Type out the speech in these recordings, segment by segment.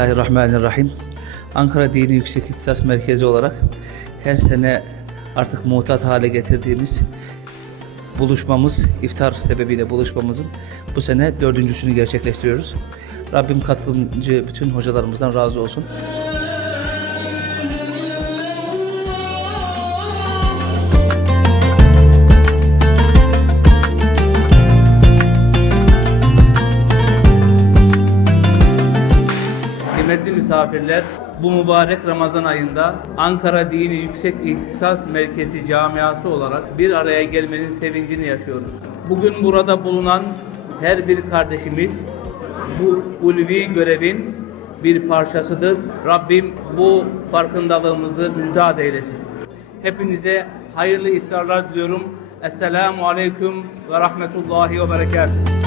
Bismillahirrahmanirrahim. Ankara Dini Yüksek İhtisas Merkezi olarak her sene artık mutat hale getirdiğimiz buluşmamız, iftar sebebiyle buluşmamızın bu sene dördüncüsünü gerçekleştiriyoruz. Rabbim katılımcı bütün hocalarımızdan razı olsun. Kıymetli misafirler, bu mübarek Ramazan ayında Ankara Dini Yüksek İhtisas Merkezi camiası olarak bir araya gelmenin sevincini yaşıyoruz. Bugün burada bulunan her bir kardeşimiz bu ulvi görevin bir parçasıdır. Rabbim bu farkındalığımızı müjdat eylesin. Hepinize hayırlı iftarlar diliyorum. Esselamu Aleyküm ve Rahmetullahi ve Berekatuhu.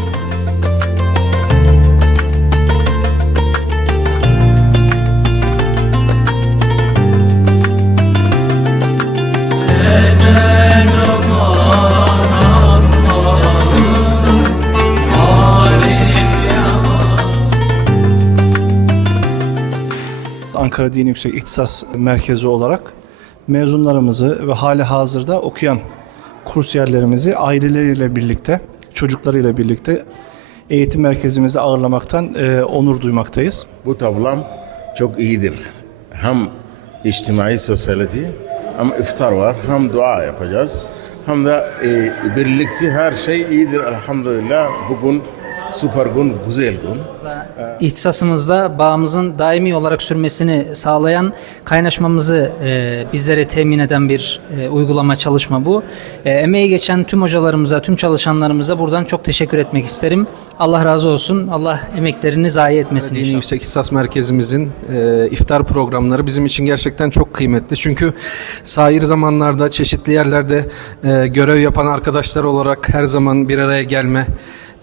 Ankara Dini Yüksek İhtisas Merkezi olarak mezunlarımızı ve hali hazırda okuyan kursiyerlerimizi aileleriyle birlikte, çocuklarıyla birlikte eğitim merkezimizde ağırlamaktan e, onur duymaktayız. Bu tablam çok iyidir. Hem içtimai sosyalite hem iftar var hem dua yapacağız. Hem de e, birlikte her şey iyidir elhamdülillah. Bugün süper gün, güzel gün. İhtisasımızda bağımızın daimi olarak sürmesini sağlayan kaynaşmamızı e, bizlere temin eden bir e, uygulama çalışma bu. E, emeği geçen tüm hocalarımıza, tüm çalışanlarımıza buradan çok teşekkür etmek isterim. Allah razı olsun. Allah emeklerini zayi etmesin Dini. Yüksek İhtisas Merkezimizin e, iftar programları bizim için gerçekten çok kıymetli. Çünkü sair zamanlarda çeşitli yerlerde e, görev yapan arkadaşlar olarak her zaman bir araya gelme,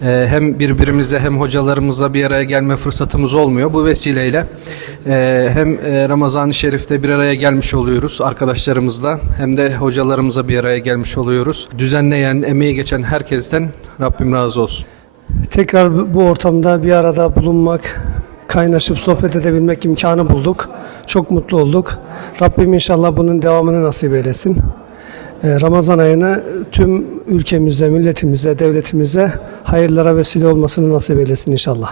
hem birbirimize hem hocalarımıza bir araya gelme fırsatımız olmuyor. Bu vesileyle e, hem e, Ramazan-ı Şerif'te bir araya gelmiş oluyoruz arkadaşlarımızla hem de hocalarımıza bir araya gelmiş oluyoruz. Düzenleyen, emeği geçen herkesten Rabbim razı olsun. Tekrar bu ortamda bir arada bulunmak, kaynaşıp sohbet edebilmek imkanı bulduk. Çok mutlu olduk. Rabbim inşallah bunun devamını nasip eylesin. Ee, Ramazan ayını tüm ülkemize, milletimize, devletimize hayırlara vesile olmasını nasip eylesin inşallah.